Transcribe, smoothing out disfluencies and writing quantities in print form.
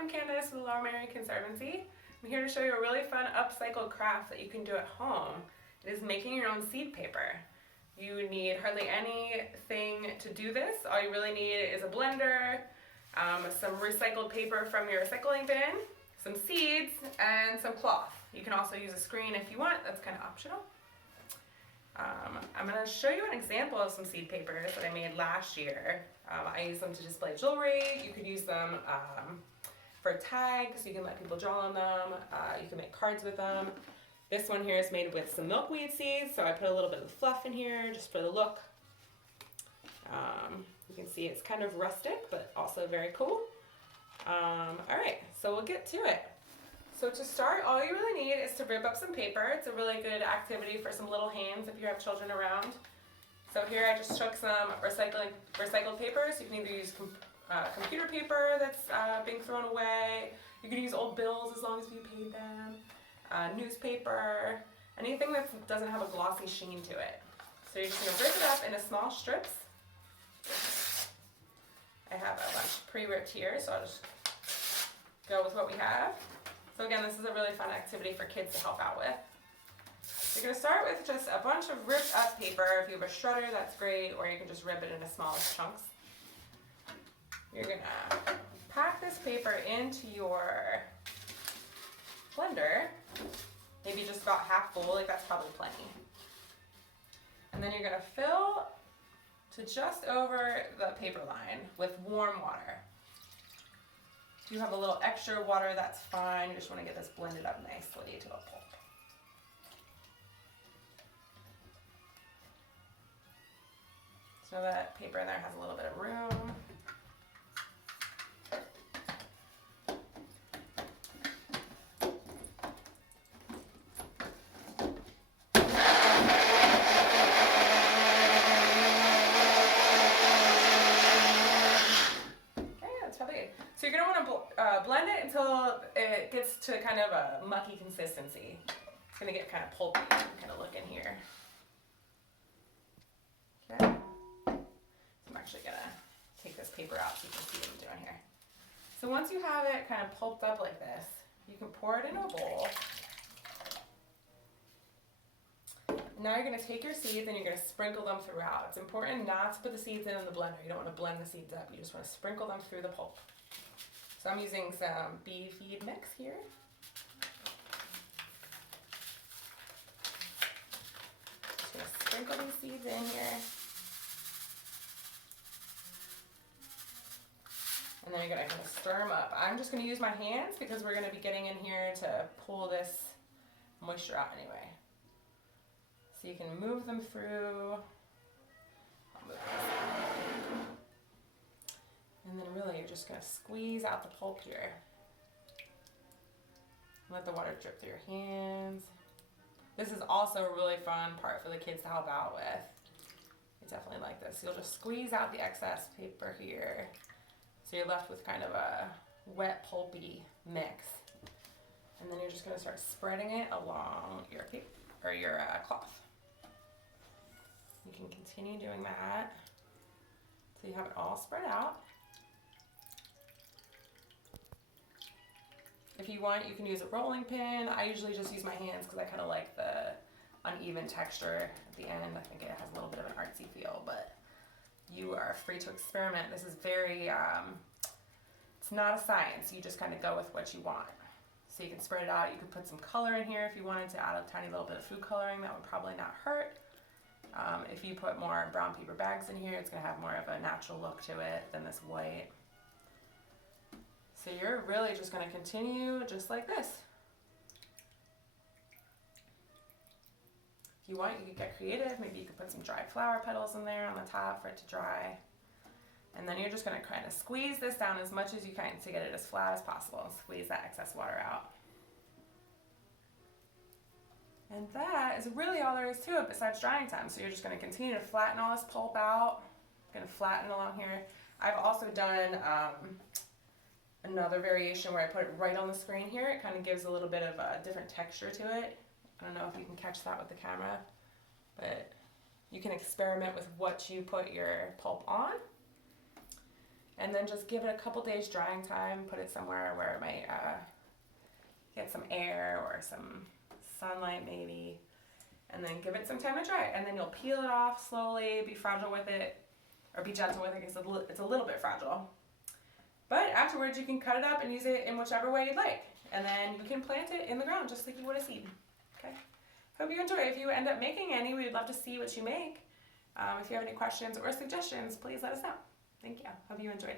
I'm Candace with the Lower Merion Conservancy. I'm here to show you a really fun upcycled craft that you can do at home. It is making your own seed paper. You need hardly anything to do this. All you really need is a blender, some recycled paper from your recycling bin, some seeds, and some cloth. You can also use a screen if you want. That's kind of optional. I'm going to show you an example of some seed papers that I made last year. I use them to display jewelry. You could use them for tags. You can let people draw on them. You can make cards with them. This one here is made with some milkweed seeds, so I put a little bit of fluff in here just for the look. You can see it's kind of rustic, but also very cool. All right, so we'll get to it. So to start, all you really need is to rip up some paper. It's a really good activity for some little hands if you have children around. So here I just took some recycled paper. So you can either use computer paper that's being thrown away. You can use old bills as long as you paid them. Newspaper, anything that doesn't have a glossy sheen to it. So you're just going to rip it up into small strips. I have a bunch pre-ripped here, so I'll just go with what we have. So again, this is a really fun activity for kids to help out with. You're going to start with just a bunch of ripped up paper. If you have a shredder, that's great, or you can just rip it into smallest chunks. You're going to pack this paper into your blender, maybe just about half full, like that's probably plenty. And then you're going to fill to just over the paper line with warm water. If you have a little extra water, that's fine. You just want to get this blended up nicely to a pulp. So that paper in there has a little bit of room. So you're going to want to blend it until it gets to kind of a mucky consistency. It's going to get kind of pulpy. Kind of look in here. Okay. So I'm actually going to take this paper out so you can see what I'm doing here. So once you have it kind of pulped up like this, you can pour it into a bowl. Now you're going to take your seeds and you're going to sprinkle them throughout. It's important not to put the seeds in the blender. You don't want to blend the seeds up. You just want to sprinkle them through the pulp. So I'm using some bee feed mix here. Just going to sprinkle these seeds in here. And then you're going to kind of stir them up. I'm just going to use my hands because we're going to be getting in here to pull this moisture out anyway. So you can move them through. I'll move this. And then really you're just going to squeeze out the pulp here. Let the water drip through your hands. This is also a really fun part for the kids to help out with. They definitely like this. You'll just squeeze out the excess paper here. So you're left with kind of a wet, pulpy mix. And then you're just going to start spreading it along your paper or your cloth. You can continue doing that until you have it all spread out. If you want, you can use a rolling pin. I usually just use my hands because I kind of like the uneven texture at the end. I think it has a little bit of an artsy feel, but you are free to experiment. This is very, it's not a science. You just kind of go with what you want. So you can spread it out. You could put some color in here if you wanted to add a tiny little bit of food coloring. That would probably not hurt. If you put more brown paper bags in here, it's going to have more of a natural look to it than this white. So you're really just going to continue just like this. If you want, you could get creative. Maybe you could put some dried flower petals in there on the top for it to dry. And then you're just going to kind of squeeze this down as much as you can to get it as flat as possible and squeeze that excess water out. And that is really all there is to it besides drying time. So you're just going to continue to flatten all this pulp out. I'm going to flatten along here. I've also done another variation where I put it right on the screen here. It kind of gives a little bit of a different texture to it. I don't know if you can catch that with the camera, but you can experiment with what you put your pulp on. And then just give it a couple days drying time. Put it somewhere where it might get some air or some sunlight maybe. And then give it some time to dry. And then you'll peel it off slowly, be fragile with it, or be gentle with it because it's a little bit fragile. But afterwards you can cut it up and use it in whichever way you'd like. And then you can plant it in the ground just like you would a seed. Okay? Hope you enjoy. If you end up making any, we'd love to see what you make. If you have any questions or suggestions, please let us know. Thank you. Hope you enjoyed.